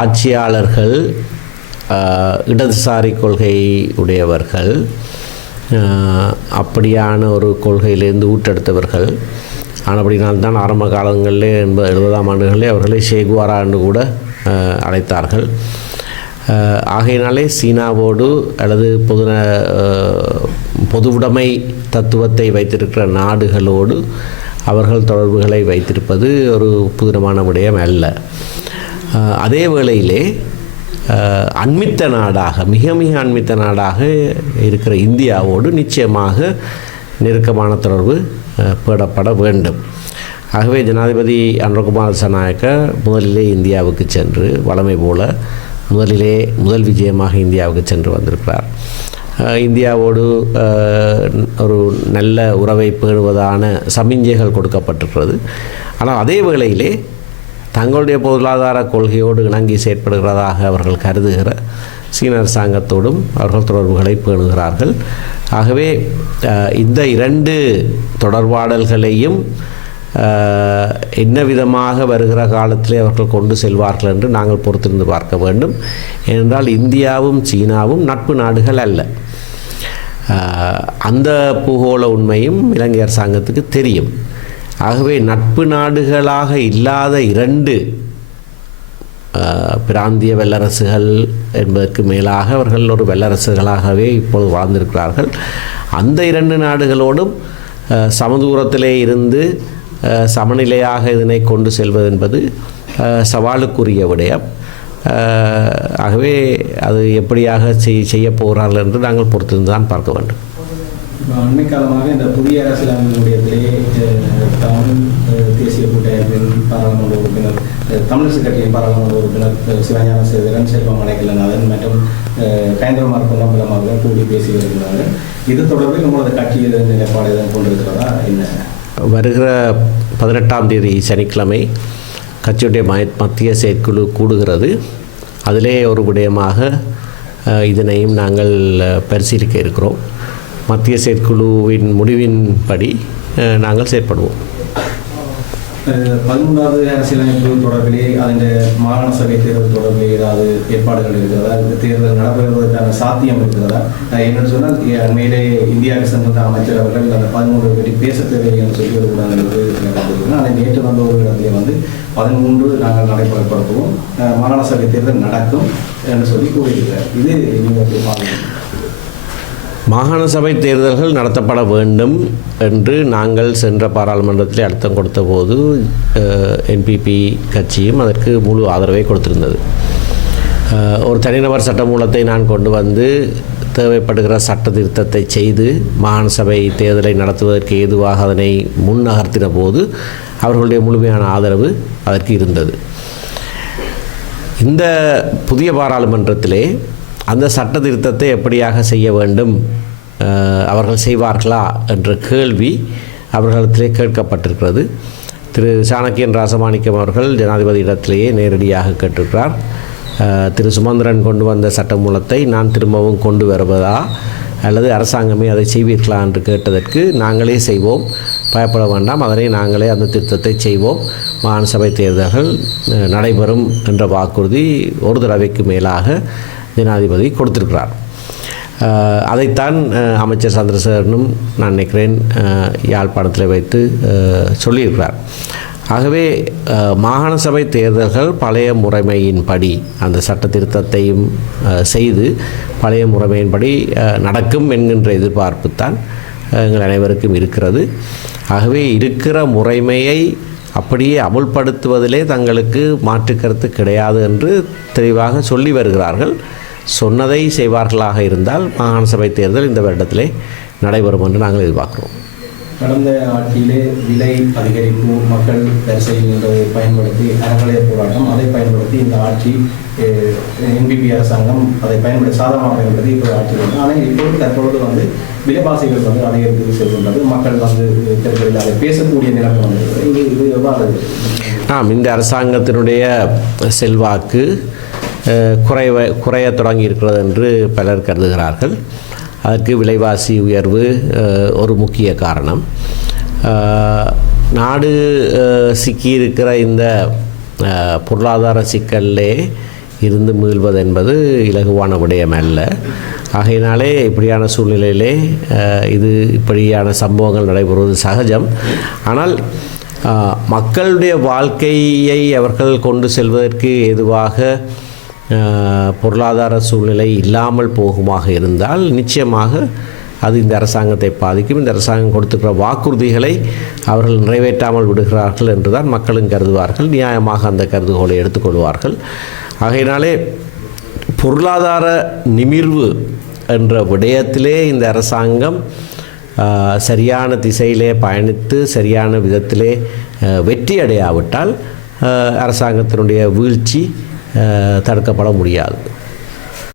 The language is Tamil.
ஆட்சியாளர்கள் இடதுசாரி கொள்கை உடையவர்கள், அப்படியான ஒரு கொள்கையிலிருந்து ஊற்றெடுத்தவர்கள். ஆனபடினால்தான் ஆரம்ப காலங்களிலே 70ஆம் ஆண்டுகளிலே அவர்களை ஷேகுவாரா என்று கூட அழைத்தார்கள். ஆகையினாலே சீனாவோடு அல்லது பொதுவுடைமை தத்துவத்தை வைத்திருக்கிற நாடுகளோடு அவர்கள் தொடர்புகளை வைத்திருப்பது ஒரு புதினமான விடயம் அல்ல. அதே வேளையிலே அண்மித்த நாடாக மிக மிக அண்மித்த நாடாக இருக்கிற இந்தியாவோடு நிச்சயமாக நெருக்கமான தொடர்பு பேணப்பட வேண்டும். ஆகவே ஜனாதிபதி அனுரகுமார திசாநாயக்க முதலிலே இந்தியாவுக்கு சென்று வழமை போல முதல் விஜயமாக இந்தியாவுக்கு சென்று வந்திருக்கிறார். இந்தியாவோடு ஒரு நல்ல உறவை பேணுவதான சமிஞ்சைகள் கொடுக்கப்பட்டிருக்கிறது. ஆனால் அதே வேளையிலே தங்களுடைய பொருளாதார கொள்கையோடு இணங்கி செயற்படுகிறதாக அவர்கள் கருதுகிற சீன அரசாங்கத்தோடும் அவர்கள் தொடர்புகளை பேணுகிறார்கள். ஆகவே இந்த 2 தொடர்பாடல்களையும் என்ன விதமாக வருகிற காலத்திலே அவர்கள் கொண்டு செல்வார்கள் என்று நாங்கள் பொறுத்திருந்து பார்க்க வேண்டும். ஏனென்றால் இந்தியாவும் சீனாவும் நட்பு நாடுகள் அல்ல. அந்த பூகோள உண்மையும் இலங்கை அரசாங்கத்துக்கு தெரியும். ஆகவே நட்பு நாடுகளாக இல்லாத 2 பிராந்திய வல்லரசுகள் என்பதற்கு மேலாக அவர்கள் ஒரு வல்லரசுகளாகவே இப்போது வாழ்ந்திருக்கிறார்கள். அந்த 2 நாடுகளோடும் சமதூரத்திலே இருந்து சமநிலையாக இதனை கொண்டு செல்வது என்பது சவாலுக்குரிய விடயம். ஆகவே அது எப்படியாக செய்ய போகிறார்கள் என்று நாங்கள் பொறுத்திருந்து தான் பார்க்க வேண்டும். அண்மை காலமாக இந்த புதிய அரசியலமைப்பிலே தமிழ் தேசிய கூட்டமைப்பின் பாராளுமன்ற உறுப்பினர், தமிழிசை கட்சியின் பாராளுமன்ற உறுப்பினர் சிவஞான சேகரன், செல்வம் அடைக்கலநாதன் மற்றும் கைந்தகுமார் பொன்னம்பலம் அவர்கள் கூடி பேசி வருகிறார்கள். இது தொடர்பில் நம்மளது கட்சியில் நிலைப்பாடு எதுவும் கொண்டிருக்கிறதா? என்ன வருகிற 18ஆம் தேதி சனிக்கிழமை கட்சியுடைய மத்திய செயற்குழு கூடுகிறது. அதிலே ஒரு விடயமாக இதனையும் நாங்கள் பரிசீலிக்க இருக்கிறோம். மத்திய செயற்குழுவின் முடிவின்படி நாங்கள் செயற்படுவோம். 13வது அரசியலமைப்பு தொடர்பிலே அதன் மாகாண சபை தேர்தல் தொடர்பிலே ஏதாவது ஏற்பாடுகள் இருக்கிறதா? இந்த தேர்தல் நடைபெறுவதற்கான சாத்தியம் இருக்கிறதா? என்னென்னு சொன்னால் அண்மையிலே இந்தியாவுக்கு சென்ற அமைச்சர் அவர்கள் அந்த 13 பற்றி பேச தேவை என்று சொல்லி ஒரு கூடாது. அதை நேற்று வந்த ஒரு இடத்திலே 13 நாங்கள் நடைமுறைப்படுத்துவோம், மாகாண சபை தேர்தல் நடக்கும் என்று சொல்லி கூறியிருக்கிறார். இது நீங்கள் மாகாண சபை தேர்தல்கள் நடத்தப்பட வேண்டும் என்று நாங்கள் சென்ற பாராளுமன்றத்தில் அழுத்தம் கொடுத்த போது என்பிபி கட்சியும் அதற்கு முழு ஆதரவை கொடுத்திருந்தது. ஒரு தனிநபர் சட்டமூலத்தை நான் கொண்டு வந்து தேவைப்படுகிற சட்ட திருத்தத்தை செய்து மாகாண சபை தேர்தலை நடத்துவதற்கு ஏதுவாக அதனை முன்னகர்த்தின போது அவர்களுடைய முழுமையான ஆதரவு அதற்கு இருந்தது. இந்த புதிய பாராளுமன்றத்திலே அந்த சட்ட திருத்தத்தை எப்படியாக செய்ய வேண்டும், அவர்கள் செய்வார்களா என்ற கேள்வி அவர்களிடத்திலே கேட்கப்பட்டிருக்கிறது. திரு சாணக்கியன் ராசமாணிக்கம் அவர்கள் ஜனாதிபதியிடத்திலேயே நேரடியாக கேட்டிருக்கிறார். திரு சுமந்திரன் கொண்டு வந்த சட்டமூலத்தை நான் திரும்பவும் கொண்டு வருவதா அல்லது அரசாங்கமே அதை செய்வீர்களா என்று கேட்டதற்கு நாங்களே செய்வோம், பயப்பட வேண்டாம், அதனை நாங்களே அந்த திருத்தத்தை செய்வோம், மாகாண சபை தேர்தல்கள் நடைபெறும் என்ற வாக்குறுதி ஒரு தடவைக்கு மேலாக ஜனாதிபதி கொடுத்திருக்கிறார். அதைத்தான் அமைச்சர் சந்திரசேகரனும் நான் நினைக்கிறேன் யாழ்ப்பாணத்தில் வைத்து சொல்லியிருக்கிறார். ஆகவே மாகாண சபை தேர்தல்கள் பழைய முறைமையின்படி அந்த சட்ட திருத்தத்தையும் செய்து பழைய முறைமையின்படி நடக்கும் என்கின்ற எதிர்பார்ப்பு தான் எங்கள் அனைவருக்கும் இருக்கிறது. ஆகவே இருக்கிற முறைமையை அப்படியே அமுல்படுத்துவதிலே தங்களுக்கு மாற்று கருத்து கிடையாது என்று தெளிவாக சொல்லி வருகிறார்கள். சொன்னதை செய்வார்களாக இருந்தால் மாகாண சபை தேர்தல் இந்த வருடத்திலே நடைபெறும் என்று நாங்கள் எதிர்பார்க்கிறோம். கடந்த ஆட்சியிலே விலை அதிகரிப்பு, மக்கள் வரிசை என்பதை பயன்படுத்தி அறநிலைய போராட்டம், அதை பயன்படுத்தி இந்த ஆட்சி என்பிபி அரசாங்கம் அதை பயன்படுத்தி சாதகமாக பயன்படுத்தி இப்போ ஆட்சி வருது. ஆனால் இப்போது தற்பொழுது விலைவாசிகள் அதிகரித்து செல்கின்றது, மக்கள் தேர்தலில் அதை பேசக்கூடிய நிலைமை வந்திருக்கிறது. இது எவ்வாறு? இந்த அரசாங்கத்தினுடைய செல்வாக்கு குறைய தொடங்கி இருக்கிறது என்று பலர் கருதுகிறார்கள். அதற்கு விலைவாசி உயர்வு ஒரு முக்கிய காரணம். நாடு சிக்கியிருக்கிற இந்த பொருளாதார சிக்கல்லே இருந்து மீள்வது என்பது இலகுவான விடயம் அல்ல. ஆகையினாலே இப்படியான சூழ்நிலையிலே இது இப்படியான சம்பவங்கள் நடைபெறுவது சகஜம். ஆனால் மக்களுடைய வாழ்க்கையை அவர்கள் கொண்டு செல்வதற்கு ஏதுவாக பொருளாதார சூழ்நிலை இல்லாமல் போகுமாக இருந்தால் நிச்சயமாக அது இந்த அரசாங்கத்தை பாதிக்கும். இந்த அரசாங்கம் கொடுத்துக்கிற வாக்குறுதிகளை அவர்கள் நிறைவேற்றாமல் விடுகிறார்கள் என்று தான் மக்களும் கருதுவார்கள். நியாயமாக அந்த கருதுகோளை எடுத்துக்கொள்வார்கள். ஆகையினாலே பொருளாதார நிமிர்வு என்ற விடயத்திலே இந்த அரசாங்கம் சரியான திசையிலே பயணித்து சரியான விதத்திலே வெற்றி அடையாவிட்டால் அரசாங்கத்தினுடைய வீழ்ச்சி தடுக்கப்பட முடியாது.